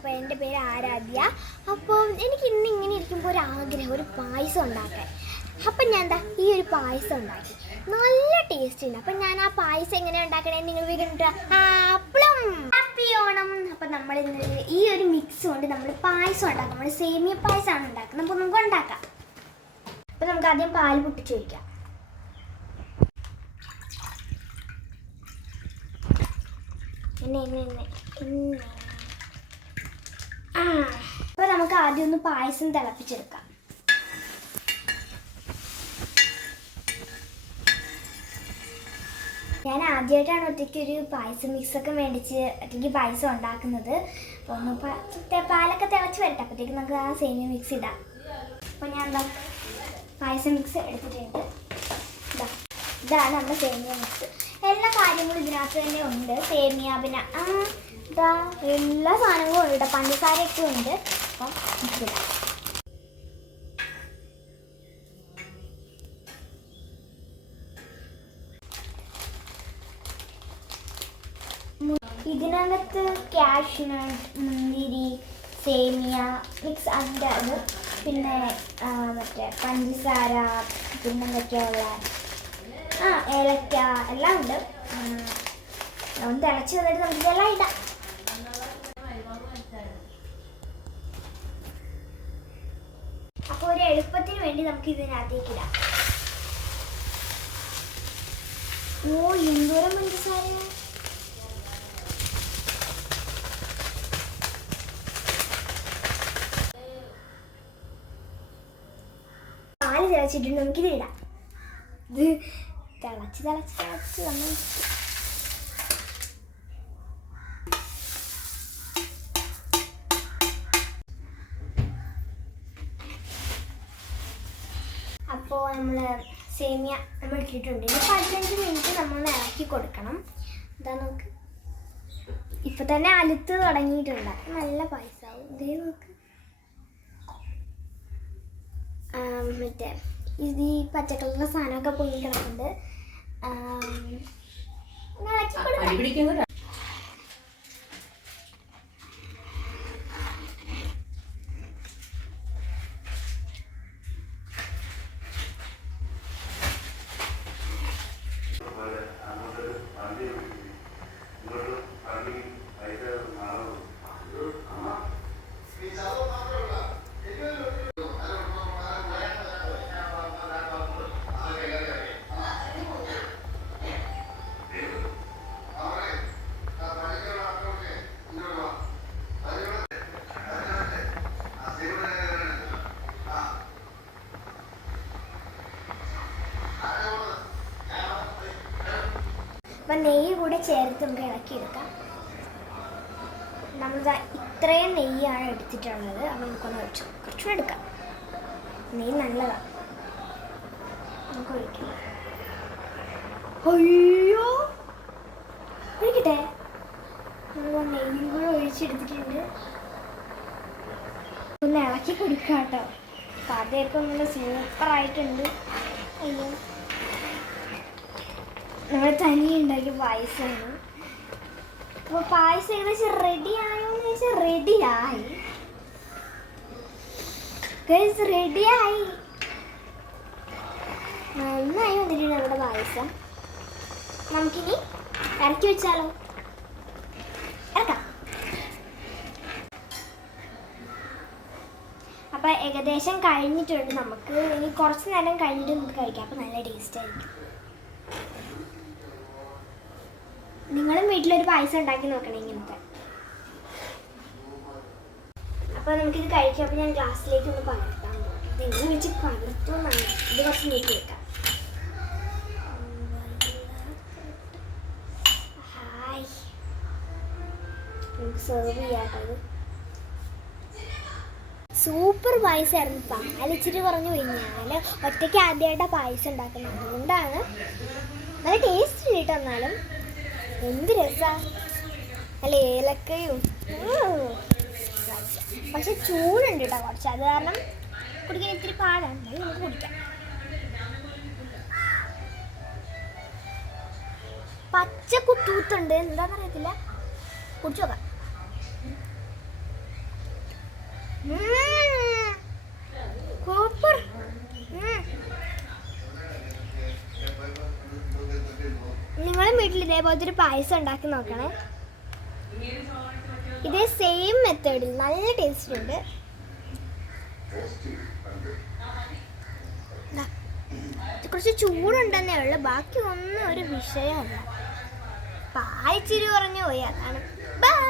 അപ്പോൾ എൻ്റെ പേര് ആരാധ്യ. അപ്പോൾ എനിക്ക് ഇന്ന് ഇങ്ങനെ ഇരിക്കുമ്പോൾ ഒരു ആഗ്രഹം, ഒരു പായസം ഉണ്ടാക്കാൻ. അപ്പം ഞാൻ എന്താ ഈ ഒരു പായസം ഉണ്ടാക്കി, നല്ല ടേസ്റ്റ് ഉണ്ട്. അപ്പം ഞാൻ ആ പായസം എങ്ങനെയാണ് ഉണ്ടാക്കണേ നിങ്ങൾ വീണ്ടും ഹാപ്പി ഓണം. അപ്പം നമ്മൾ ഈ ഒരു മിക്സ് കൊണ്ട് നമ്മൾ പായസം ഉണ്ടാക്കാം. നമ്മൾ സേമിയ പായസമാണ് ഉണ്ടാക്കുന്നത്. അപ്പോൾ നമുക്ക് ഉണ്ടാക്കാം. അപ്പം നമുക്ക് ആദ്യം പാൽ പൊട്ടിച്ച് വയ്ക്കാം. അപ്പോൾ നമുക്ക് ആദ്യം ഒന്ന് പായസം തിളപ്പിച്ചെടുക്കാം. ഞാൻ ആദ്യമായിട്ടാണ് ഒറ്റയ്ക്കൊരു പായസം മിക്സൊക്കെ മേടിച്ച് ഒറ്റയ്ക്ക് പായസം ഉണ്ടാക്കുന്നത്. അപ്പോൾ ഒന്ന് പാലൊക്കെ തിളച്ച് വരട്ടെ, അപ്പോഴത്തേക്ക് നമുക്ക് ആ സേമിയ മിക്സ് ഇടാം. അപ്പോൾ ഞാൻ എന്താ പായസം മിക്സ് എടുത്തിട്ടുണ്ട്. ഇതാണ് നമ്മുടെ സേമിയ മിക്സ്. എല്ലാ കാര്യങ്ങളും ഇതിനകത്ത് തന്നെ ഉണ്ട്. സേമിയ പിന്നെ ഇതാ എല്ലാ സാധനങ്ങളും ഉണ്ട്. പഞ്ചസാരയൊക്കെ ഉണ്ട്. അപ്പം മിക്സിടാം. ഇതിനകത്ത് കാഷ്നട്ട്, മുന്തിരി, സേമിയ മിക്സ് അതിൻ്റെ അത്, പിന്നെ മറ്റേ പഞ്ചസാര, പിന്നെ എന്തൊക്കെയുള്ള ഏലക്ക എല്ലാം ഉണ്ട്. ഒന്ന് തിളച്ച് വന്നിട്ട് നമുക്ക് ഇതെല്ലാം ഇടാം. അപ്പോൾ ഒരു എളുപ്പത്തിന് വേണ്ടി നമുക്ക് ഇതിനകത്തേക്ക് ഇടാം. ഓ എന്തോരം പഞ്ചസാര! പാല് തിളച്ചിട്ടുണ്ട്, നമുക്കിത് ഇടാം. ഇത് തിളച്ച് തിളച്ച് തിളച്ച് നമ്മൾ അപ്പോൾ സേമിയ നമ്മൾ ഇട്ടിട്ടുണ്ട്. 15 മിനിറ്റ് നമ്മൾ ഇളക്കി കൊടുക്കണം. ഇതാ നമുക്ക് ഇപ്പം തന്നെ അലുത്ത് തുടങ്ങിയിട്ടുണ്ട്. നല്ല പായസമാവും. ഇതേ നമുക്ക് മറ്റേ ഇത് ഈ പച്ചക്കളറിലെ സാധനമൊക്കെ പൊങ്ങി കിടക്കുന്നുണ്ട്. അപ്പം നെയ്യ് കൂടെ ചേർത്ത് നമുക്ക് ഇളക്കിയെടുക്കാം. നമ്മളിതാ ഇത്രയും നെയ്യാണ് എടുത്തിട്ടുള്ളത്. അപ്പം നമുക്കൊന്ന് കുറച്ചുകൂടെ എടുക്കാം. നെയ്യ് നല്ലതാണ്, നമുക്ക് ഒഴിക്കാം. അയ്യോ ഒഴിക്കട്ടെ. നമ്മൾ നെയ്യും കൂടെ ഒഴിച്ചെടുത്തിട്ടുണ്ട്. ഒന്ന് ഇളക്കി കൊടുക്കാം കേട്ടോ. പാചകമൊക്കെ നല്ല സൂപ്പറായിട്ടുണ്ട്. അയ്യോ നമ്മൾ തനിയെ ഉണ്ടാക്കിയ പായസമാണ്. അപ്പോൾ പായസം ഏകദേശം റെഡി ആയോ എന്ന് ചോദിച്ചാൽ റെഡിയായി. റെഡിയായി, നന്നായി വന്നിട്ടുണ്ട് നമ്മുടെ പായസം. നമുക്കിനി ഇറക്കി വെച്ചാലോ? ഇറക്കാം. അപ്പോൾ ഏകദേശം കഴിഞ്ഞിട്ടുണ്ട്. നമുക്ക് ഇനി കുറച്ച് നേരം കഴിഞ്ഞിട്ട് നമുക്ക് കഴിക്കാം. അപ്പോൾ നല്ല ടേസ്റ്റ് ആയിരിക്കും. നിങ്ങളും വീട്ടിലൊരു പായസം ഉണ്ടാക്കി നോക്കണം ഇങ്ങനത്തെ. അപ്പോൾ നമുക്കിത് കഴിക്കാം. അപ്പോൾ ഞാൻ ഗ്ലാസ്സിലേക്ക് ഒന്ന് പകർത്താൻ പോകും. ഇതെങ്ങനെ വെച്ച് പകർത്തുമെന്നാണ്. ഇത് കുറച്ച് നീക്കി വെക്കാം. ഹായ്, നമുക്ക് സെർവ് ചെയ്യാട്ടത്. സൂപ്പർ പായസമായിരുന്നു. പാലിച്ചിട്ട് പറഞ്ഞു പോയി. ഞാൻ ഒറ്റയ്ക്ക് ആദ്യമായിട്ടാണ് പായസം ഉണ്ടാക്കുന്നത്. അതുകൊണ്ടാണ് നല്ല ടേസ്റ്റ് ഉണ്ട് കേട്ടോ. എന്നാലും എന്ത് രസമാണ്, നല്ല ഏലക്കയും. പക്ഷെ ചൂടുണ്ട് കേട്ടോ കുറച്ച്. അത് കാരണം കുടിക്കാൻ ഇത്തിരി പാടാണ്. നമുക്ക് കുടിക്കാം. പച്ച കുത്തൂത്തുണ്ട്, എന്താണെന്ന് അറിയത്തില്ല. കുടിച്ചു നോക്കാം. സൂപ്പർ. നിങ്ങളും വീട്ടിൽ ഇതേപോലത്തെ ഒരു പായസം ഉണ്ടാക്കി നോക്കണേ. ഇതേ സെയിം മെത്തേഡിൽ നല്ല ടേസ്റ്റ് ഉണ്ട്. കുറച്ച് ചൂടുണ്ടെന്നേ ഉള്ളു, ബാക്കി ഒന്നും ഒരു വിഷയമല്ല. പാലിച്ചിരി കുറഞ്ഞു പോയി, അതാണ്. ബൈ.